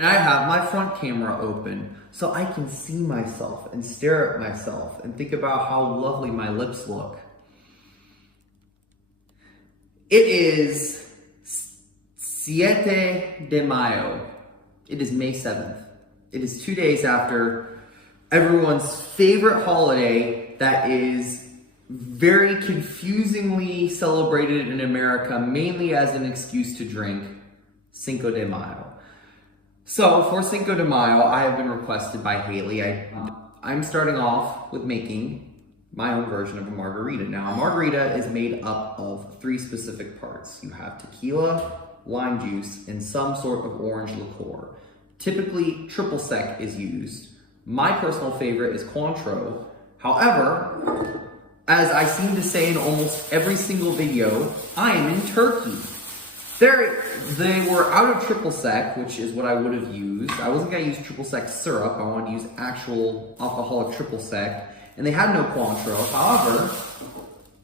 And I have my front camera open so I can see myself and stare at myself and think about how lovely my lips look. It is Cinco De Mayo. It is May 7th. It is 2 days after everyone's favorite holiday that is very confusingly celebrated in America, mainly as an excuse to drink, Cinco de Mayo. So for Cinco de Mayo, I have been requested by Haylli. I'm starting off with making my own version of a margarita. Now, a margarita is made up of 3 specific parts. You have tequila, lime juice, and some sort of orange liqueur. Typically, triple sec is used. My personal favorite is Cointreau. However, as I seem to say in almost every single video, I am in Turkey. They were out of triple sec, which is what I would have used. I wasn't gonna use triple sec syrup. I wanted to use actual alcoholic triple sec, and they had no Cointreau. However,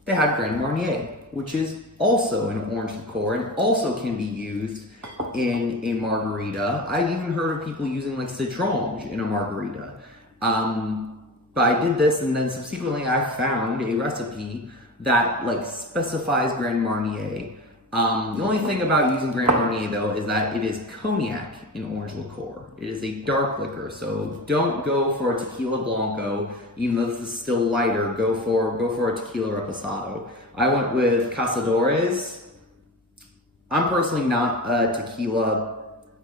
they had Grand Marnier, which is also an orange liqueur and also can be used in a margarita. I've even heard of people using like citronge in a margarita. But I did this, and then subsequently I found a recipe that like specifies Grand Marnier. The only thing about using Grand Marnier though is that it is cognac in orange liqueur. It is a dark liquor, so don't go for a tequila blanco, even though this is still lighter. Go for a tequila reposado. I went with Cazadores. I'm personally not a tequila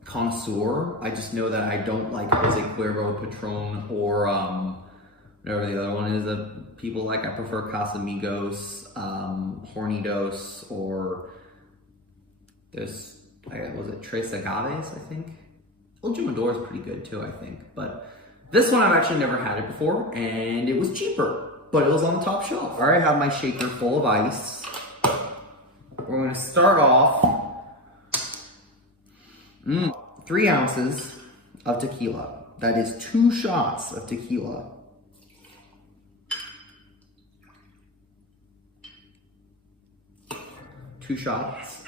connoisseur. I just know that I don't like Jose Cuervo, Patron, or whatever the other one is. People like, I prefer Casamigos, Hornidos, or this, was it Tres Agaves, I think? El Jimador is pretty good too, I think. But this one I've actually never had it before, and it was cheaper, but it was on the top shelf. I already have my shaker full of ice. We're gonna start off 3 ounces of tequila. That is 2 shots of tequila.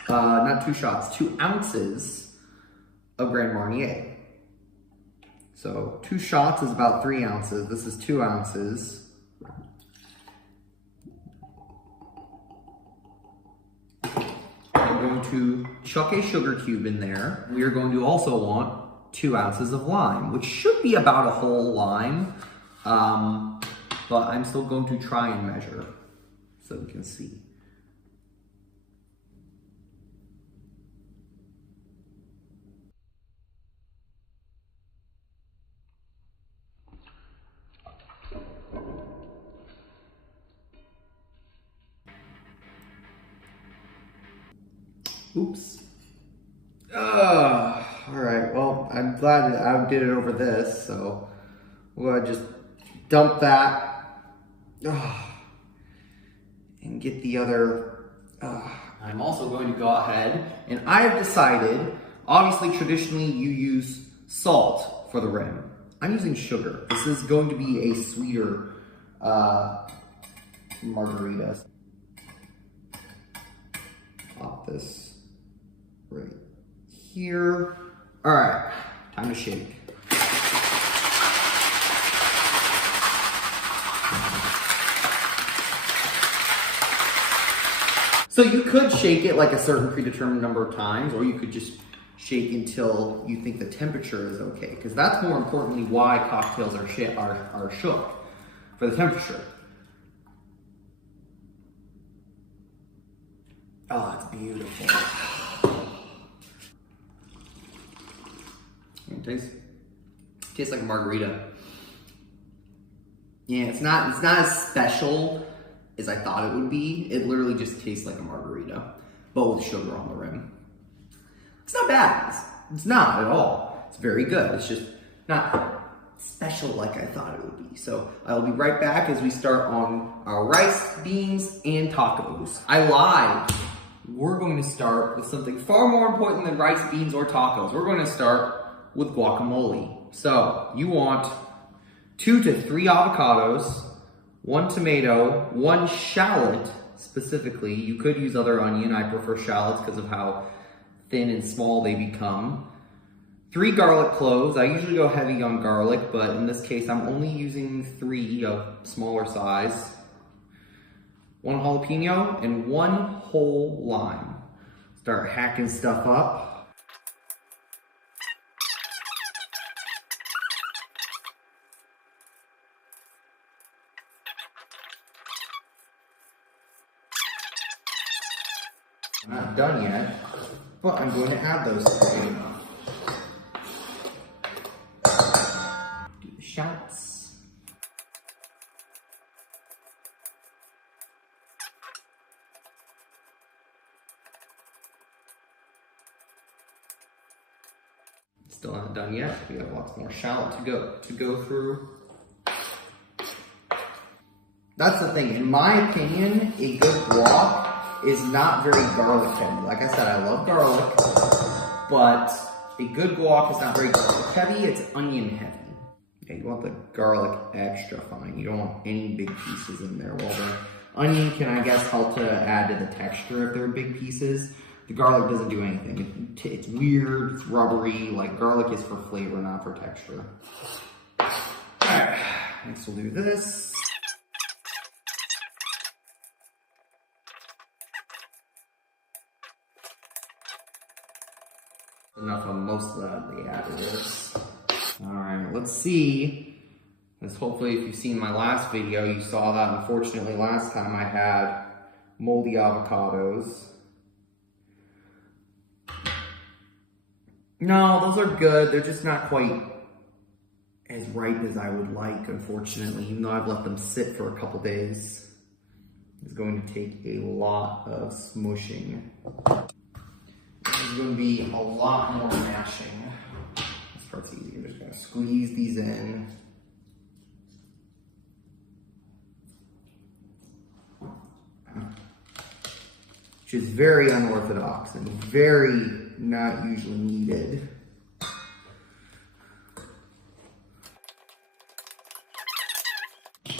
Not 2 shots, 2 ounces of Grand Marnier. So 2 shots is about 3 ounces. This is 2 ounces. I'm going to chuck a sugar cube in there. We are going to also want 2 ounces of lime, which should be about a whole lime. But I'm still going to try and measure so we can see. Oops. All right, well, I'm glad that I did it over this, so we'll just dump that and get the other. I'm also going to go ahead, and I have decided, obviously traditionally you use salt for the rim. I'm using sugar. This is going to be a sweeter margarita. Pop this right here. All right, time to shake. So you could shake it like a certain predetermined number of times, or you could just shake until you think the temperature is okay, because that's more importantly why cocktails are shook, for the temperature. Oh, it's beautiful. It tastes like a margarita. Yeah, it's not as special as I thought it would be. It literally just tastes like a margarita, but with sugar on the rim. It's not bad. It's not at all. It's very good. It's just not special like I thought it would be. So I will be right back as we start on our rice, beans, and tacos. I lied. We're going to start with something far more important than rice, beans, or tacos. We're going to start with guacamole. So you want 2 to 3 avocados, 1 tomato, 1 shallot specifically. You could use other onion. I prefer shallots because of how thin and small they become. 3 garlic cloves. I usually go heavy on garlic, but in this case, I'm only using 3 of smaller size. 1 jalapeno and 1 whole lime. Start hacking stuff up. I'm not done yet, but I'm going to add those 3. Do the shots. Still not done yet. We have lots more shallot to go through. That's the thing. In my opinion, a good guac is not very garlic heavy. Like I said, I love garlic, but a good guac is not very garlic heavy. It's onion heavy. Okay, you want the garlic extra fine. You don't want any big pieces in there. Well, the onion can, I guess, help to add to the texture if they're big pieces. The garlic doesn't do anything. It's weird, it's rubbery. Like, garlic is for flavor, not for texture. All right, next we'll do this. Enough of most of that, the additives. All right, let's see. Because hopefully if you've seen my last video, you saw that unfortunately last time I had moldy avocados. No, those are good. They're just not quite as ripe as I would like, unfortunately, even though I've let them sit for a couple days. It's going to take a lot of smushing. There's going to be a lot more mashing. This part's easy. I'm just going to squeeze these in. Which is very unorthodox and very not usually needed.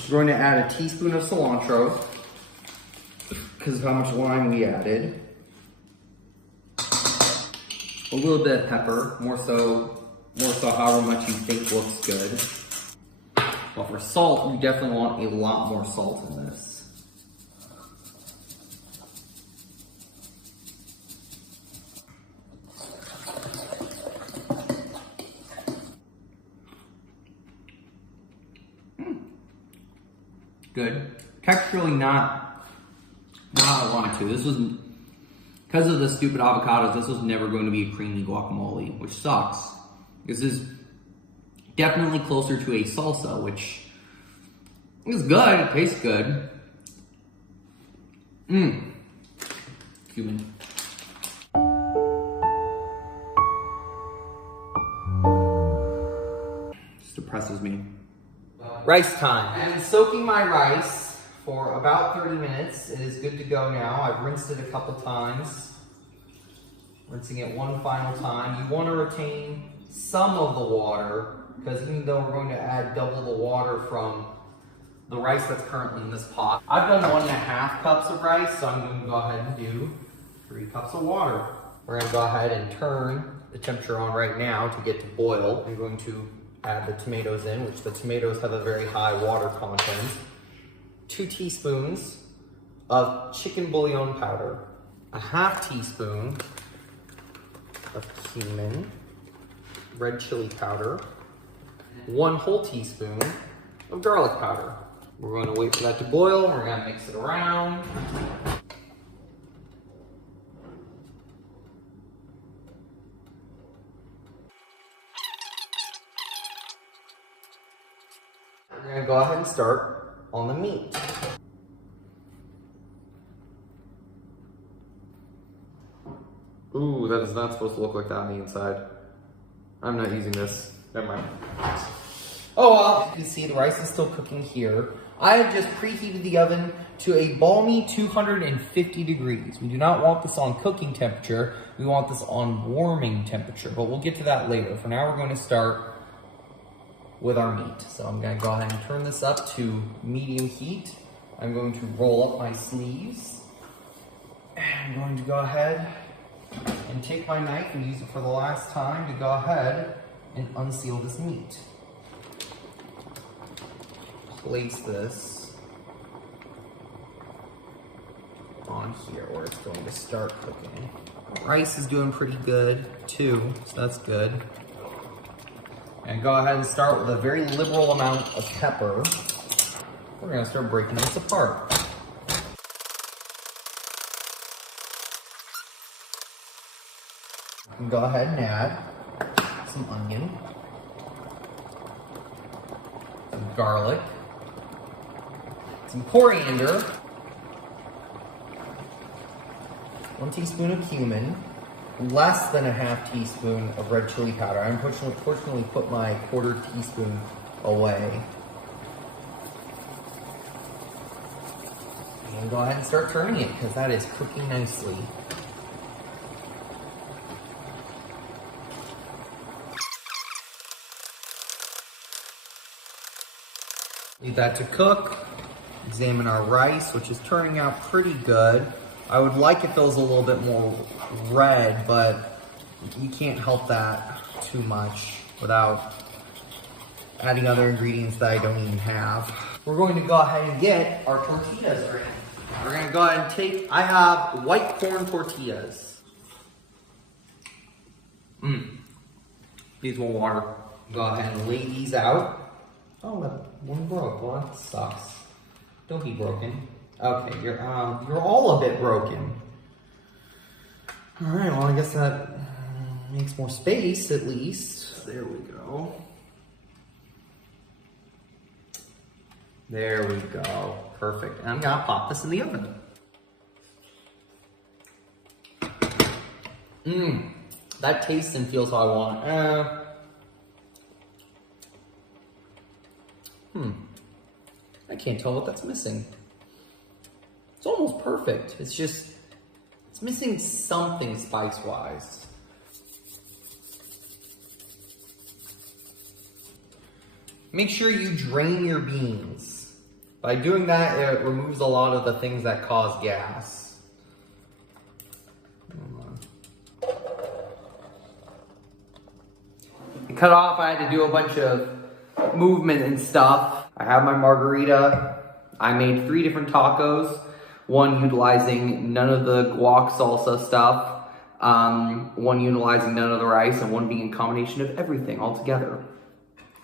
We're going to add a teaspoon of cilantro because of how much lime we added. A little bit of pepper, more so however much you think looks good. But for salt, you definitely want a lot more salt in this. Good. Texturally not how I wanted to. This was, because of the stupid avocados, this was never going to be a creamy guacamole, which sucks. This is definitely closer to a salsa, which is good. It tastes good. Cumin. Just depresses me. Rice time. I've been soaking my rice for about 30 minutes. It is good to go now. I've rinsed it a couple times. Rinsing it one final time. You want to retain some of the water, because even though we're going to add double the water from the rice that's currently in this pot. I've done 1.5 cups of rice, so I'm going to go ahead and do 3 cups of water. We're going to go ahead and turn the temperature on right now to get to boil. I'm going to add the tomatoes in, which the tomatoes have a very high water content. 2 teaspoons of chicken bouillon powder. 1/2 teaspoon of cumin, red chili powder, 1 whole teaspoon of garlic powder. We're going to wait for that to boil. We're going to mix it around. We're going to go ahead and start on the meat. Ooh, that is not supposed to look like that on the inside. I'm not using this. Never mind. Oh well, you can see the rice is still cooking here. I have just preheated the oven to a balmy 250 degrees. We do not want this on cooking temperature. We want this on warming temperature, but we'll get to that later. For now, we're going to start with our meat. So I'm going to go ahead and turn this up to medium heat. I'm going to roll up my sleeves. And I'm going to go ahead and take my knife and use it for the last time to go ahead and unseal this meat. Place this on here where it's going to start cooking. Rice is doing pretty good too, so that's good. And go ahead and start with a very liberal amount of pepper. We're gonna start breaking this apart. You can go ahead and add some onion, some garlic, some coriander, 1 teaspoon of cumin, less than a half teaspoon of red chili powder. I unfortunately put my 1/4 teaspoon away. And go ahead and start turning it because that is cooking nicely. Leave that to cook. Examine our rice, which is turning out pretty good. I would like if it was a little bit more red, but you can't help that too much without adding other ingredients that I don't even have. We're going to go ahead and get our tortillas ready. We're gonna go ahead and I have white corn tortillas. These will water. Go ahead and lay these out. Oh, that one broke. Well, that sucks. Don't be broken. Okay, you're all a bit broken. All right, well, I guess that makes more space at least. There we go. There we go. Perfect. And I'm gonna pop this in the oven. That tastes and feels how I want. I can't tell what that's missing. It's almost perfect. It's missing something spice-wise. Make sure you drain your beans. By doing that, it removes a lot of the things that cause gas. To cut off, I had to do a bunch of movement and stuff. I have my margarita. I made 3 different tacos. One utilizing none of the guac salsa stuff. One utilizing none of the rice, and one being a combination of everything all together.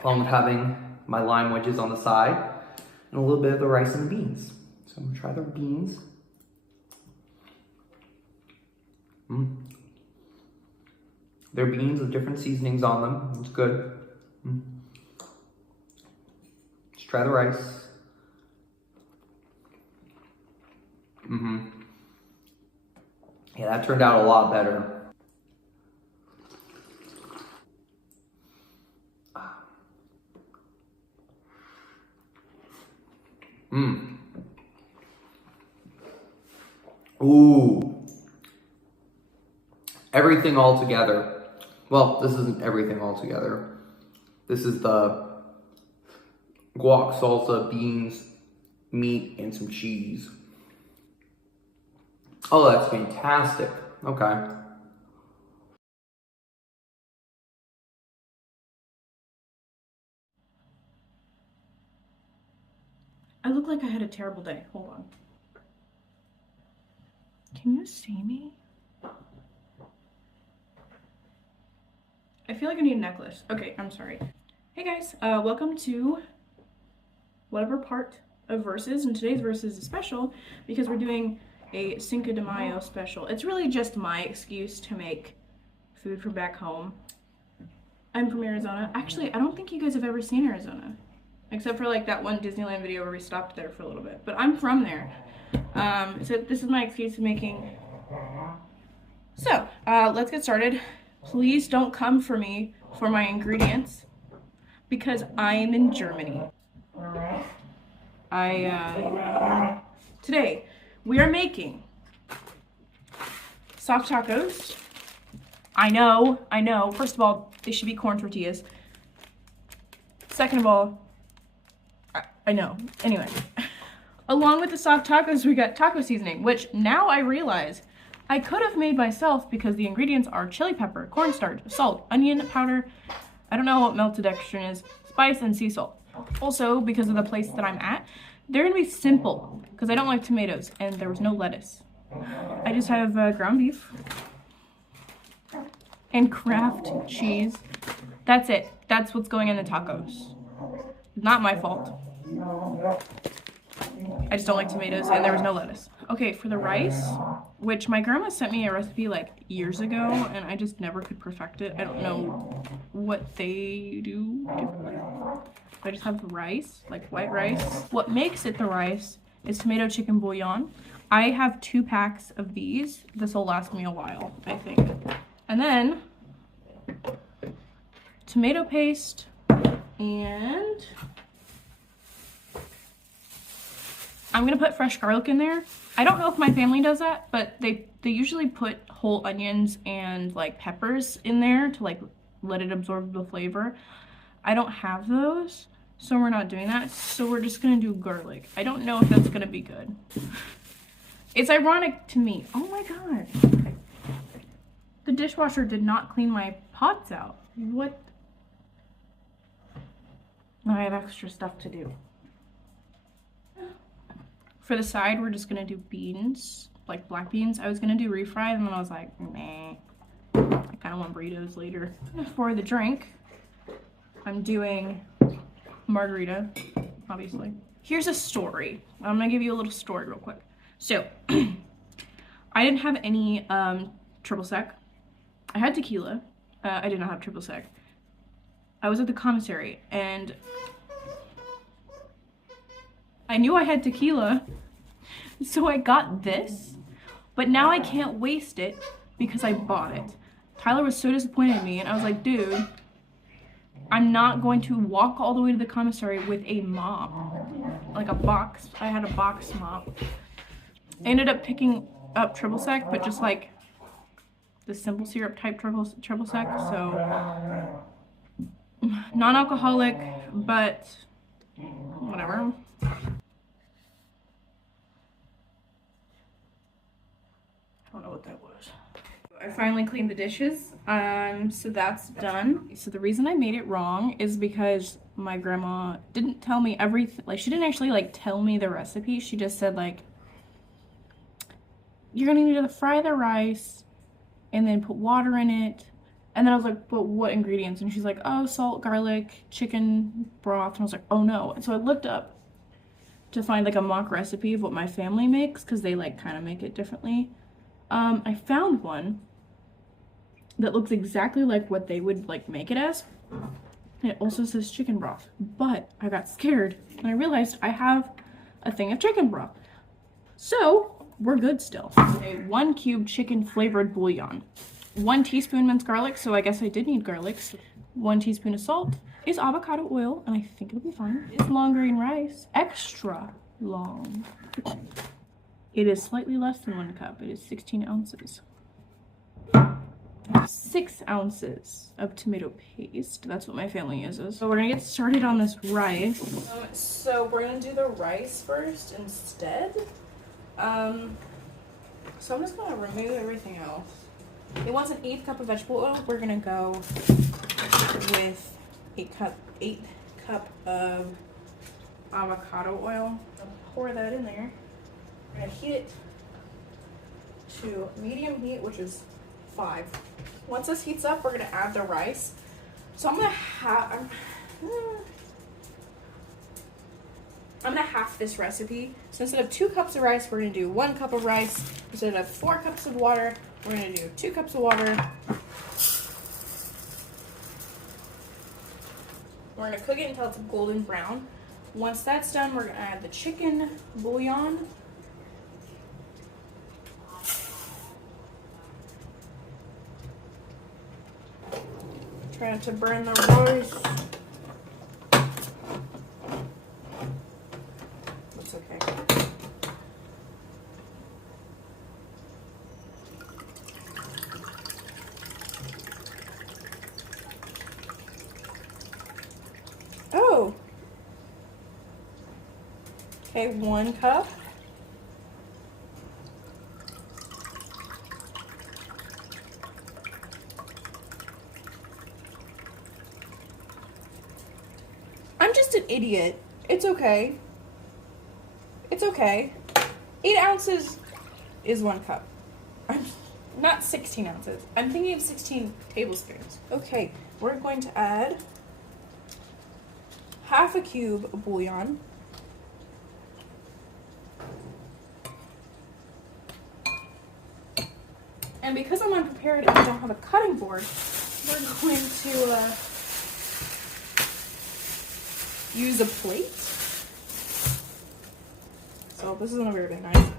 Along with having my lime wedges on the side and a little bit of the rice and the beans. So I'm gonna try the beans. They're beans with different seasonings on them. It's good. Let's try the rice. Yeah, that turned out a lot better. Ooh. Everything all together. Well, this isn't everything all together. This is the guac salsa, beans, meat, and some cheese. Oh, that's fantastic. Okay. I look like I had a terrible day. Hold on. Can you see me? I feel like I need a necklace. Okay, I'm sorry. Hey guys, welcome to whatever part of Versus. And today's Versus is special because we're doing a Cinco de Mayo special. It's really just my excuse to make food for back home. I'm from Arizona. Actually, I don't think you guys have ever seen Arizona. Except for like that one Disneyland video where we stopped there for a little bit. But I'm from there. So this is my excuse to making. So, let's get started. Please don't come for me for my ingredients because I am in Germany. Today we are making soft tacos. I know. First of all, they should be corn tortillas. Second of all, I know. Anyway, along with the soft tacos, we got taco seasoning, which now I realize I could have made myself because the ingredients are chili pepper, cornstarch, salt, onion powder, I don't know what maltodextrin is, spice, and sea salt. Also, because of the place that I'm at, they're gonna be simple because I don't like tomatoes and there was no lettuce. I just have ground beef and Kraft cheese. That's it. That's what's going in the tacos. Not my fault. I just don't like tomatoes and there was no lettuce. Okay, for the rice, which my grandma sent me a recipe like years ago and I just never could perfect it. I don't know what they do differently. I just have the rice, like white rice. What makes it the rice is tomato chicken bouillon. I have 2 packs of these. This will last me a while, I think. And then tomato paste and I'm gonna put fresh garlic in there. I don't know if my family does that, but they usually put whole onions and like peppers in there to like let it absorb the flavor. I don't have those, so we're not doing that. So we're just gonna do garlic. I don't know if that's gonna be good. It's ironic to me. Oh my god. The dishwasher did not clean my pots out. What? I have extra stuff to do. For the side, we're just gonna do beans, like black beans. I was gonna do refried and then I was like, nah. I kinda want burritos later. For the drink, I'm doing margarita, obviously. Here's a story. I'm gonna give you a little story real quick. So, I didn't have any triple sec. I had tequila. I did not have triple sec. I was at the commissary and I knew I had tequila, so I got this, but now I can't waste it because I bought it. Tyler was so disappointed in me and I was like, dude, I'm not going to walk all the way to the commissary with a mop, like a box. I had a box mop. I ended up picking up triple sec, but just like the simple syrup type triple sec, so non-alcoholic, but whatever. I don't know what that was. I finally cleaned the dishes, so that's done. So the reason I made it wrong is because my grandma didn't tell me everything. Like, she didn't actually like tell me the recipe. She just said like, you're gonna need to fry the rice and then put water in it. And then I was like, but what ingredients? And she's like, oh, salt, garlic, chicken broth. And I was like, oh no. And so I looked up to find like a mock recipe of what my family makes because they like kind of make it differently. I found one that looks exactly like what they would like make it as. And it also says chicken broth, but I got scared and I realized I have a thing of chicken broth. So we're good still. A 1 cube chicken flavored bouillon, 1 teaspoon minced garlic. So I guess I did need garlic. 1 teaspoon of salt is avocado oil, and I think it'll be fine. It's long grain rice, extra long. It is slightly less than 1 cup. It is 16 ounces. 6 ounces of tomato paste. That's what my family uses. So we're gonna get started on this rice. So we're gonna do the rice first instead. So I'm just gonna remove everything else. It wants an 1/8 cup of vegetable oil. We're gonna go with 1/8 cup of avocado oil. I'll pour that in there. We're gonna heat it to medium heat, which is 5. Once this heats up, we're gonna add the rice. So I'm gonna half this recipe. So instead of 2 cups of rice, we're gonna do 1 cup of rice. Instead of 4 cups of water, we're gonna do 2 cups of water. We're gonna cook it until it's golden brown. Once that's done, we're gonna add the chicken bouillon. Try not to burn the rice. It's okay. Oh. Okay, 1 cup. an idiot. It's okay. It's okay. 8 ounces is 1 cup. Not 16 ounces. I'm thinking of 16 tablespoons. Okay, we're going to add half a cube of bouillon. And because I'm unprepared and I don't have a cutting board, we're going to use a plate. So this isn't a very big knife.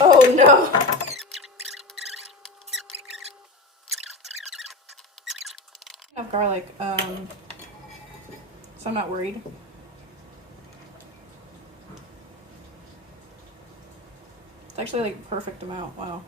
Oh no! Enough garlic, so I'm not worried. It's actually like perfect amount, wow.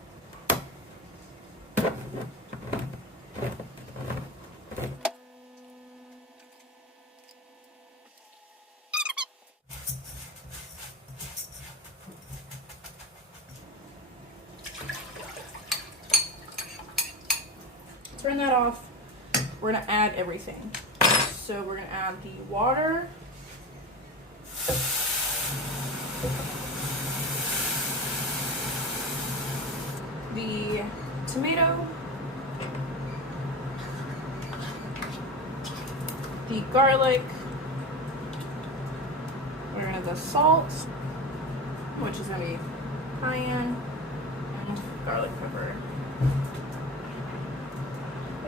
Turn that off. We're gonna add everything. So we're gonna add the water. The tomato. The garlic. We're gonna have the salt, which is gonna be cayenne and garlic pepper.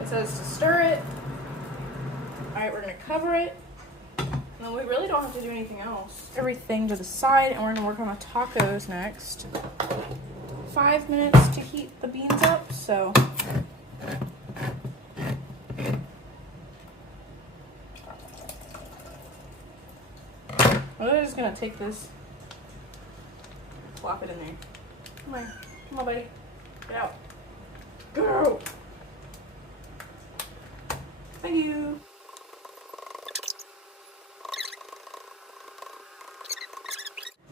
It says to stir it. Alright, we're gonna cover it. And we really don't have to do anything else. Everything to the side, and we're gonna work on the tacos next. 5 minutes to heat the beans up, so. I'm just gonna take this, plop it in there. Come on, buddy. Get out. Go! Thank you.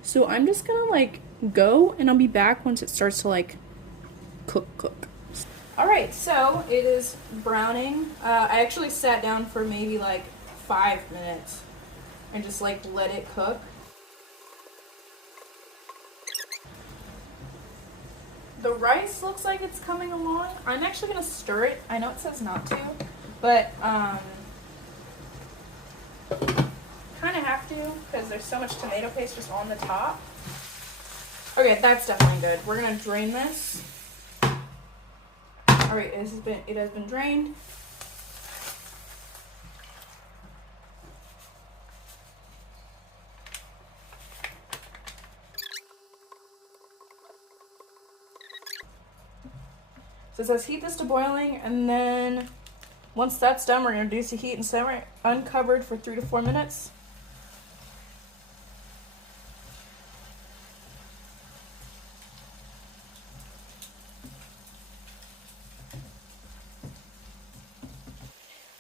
So I'm just gonna like go, and I'll be back once it starts to like cook. All right, so it is browning. I actually sat down for maybe like 5 minutes and just like let it cook. The rice looks like it's coming along. I'm actually gonna stir it. I know it says not to, but kind of have to because there's so much tomato paste just on the top. Okay, that's definitely good. We're gonna drain this. All right, it has been drained. So it says heat this to boiling, and then once that's done, we're going to reduce the heat and simmer it uncovered for 3 to 4 minutes.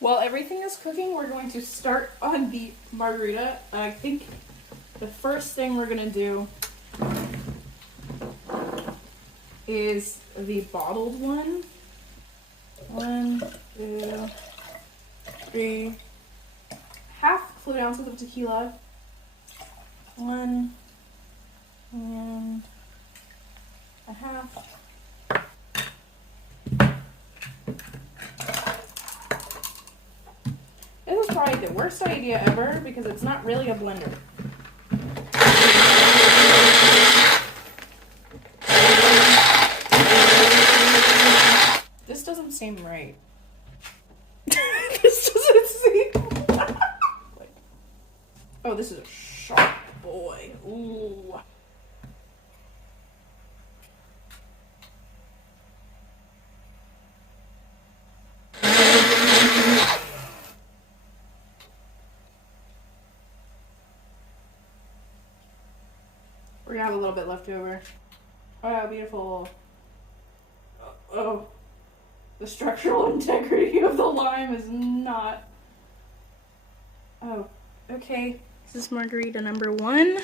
While everything is cooking, we're going to start on the margarita. I think the first thing we're going to do is the bottled one. 1, 2, 3. Half fluid ounces of tequila. 1 and a half. This is probably the worst idea ever because it's not really a blender. This doesn't seem right. This doesn't seem... Oh, this is a sharp boy. Ooh. We're gonna have a little bit left over. Oh, beautiful. Oh. The structural integrity of the lime is not... Oh, okay. This is margarita number 1.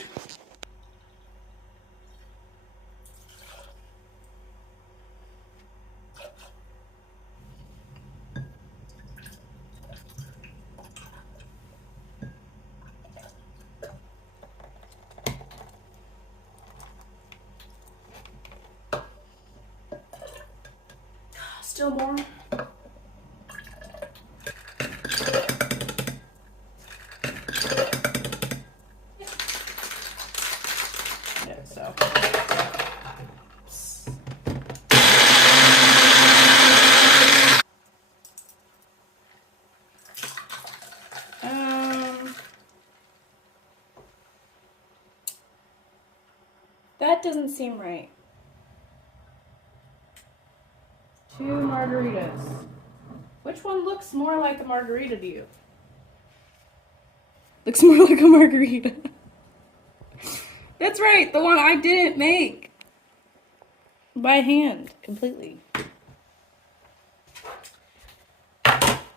still more. Yeah, so. That doesn't seem right. 2 margaritas. Which one looks more like a margarita to you? Looks more like a margarita. That's right, the one I didn't make. By hand, completely.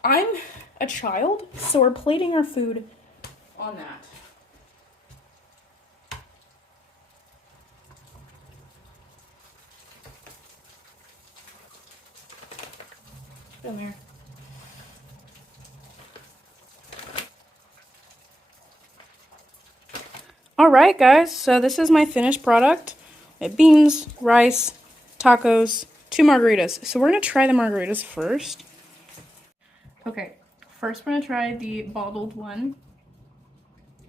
I'm a child, so we're plating our food on that. Come here. Alright guys, so this is my finished product. I have beans, rice, tacos, 2 margaritas. So we're going to try the margaritas first. Okay, first we're going to try the bottled one.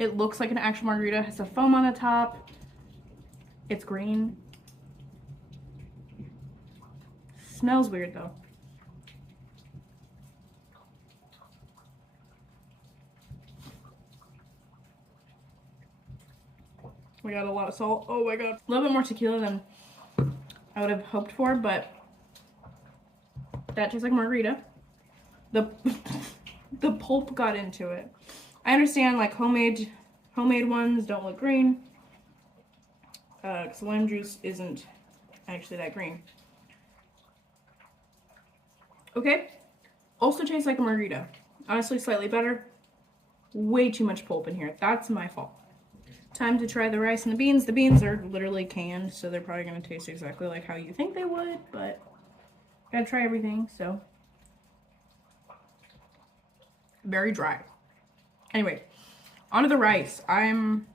It looks like an actual margarita. It has a foam on the top. It's green. Smells weird though. We got a lot of salt. Oh my god. A little bit more tequila than I would have hoped for, but that tastes like margarita. The pulp got into it. I understand like homemade ones don't look green. Because lime juice isn't actually that green. Okay. Also tastes like a margarita. Honestly, slightly better. Way too much pulp in here. That's my fault. Time to try the rice and the beans. The beans are literally canned, so they're probably going to taste exactly like how you think they would, but gotta try everything, so. Very dry. Anyway, onto the rice. I'm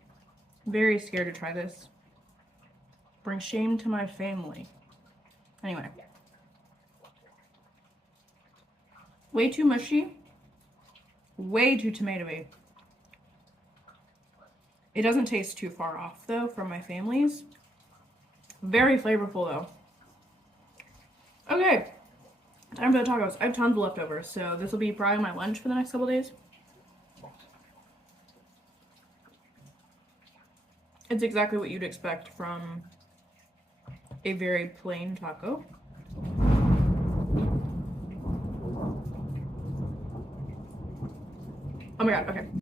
very scared to try this. Bring shame to my family. Anyway. Way too mushy. Way too tomatoey. It doesn't taste too far off, though, from my family's. Very flavorful, though. Okay. Time for the tacos. I have tons of leftovers, so this will be probably my lunch for the next couple days. It's exactly what you'd expect from a very plain taco. Oh my god, okay.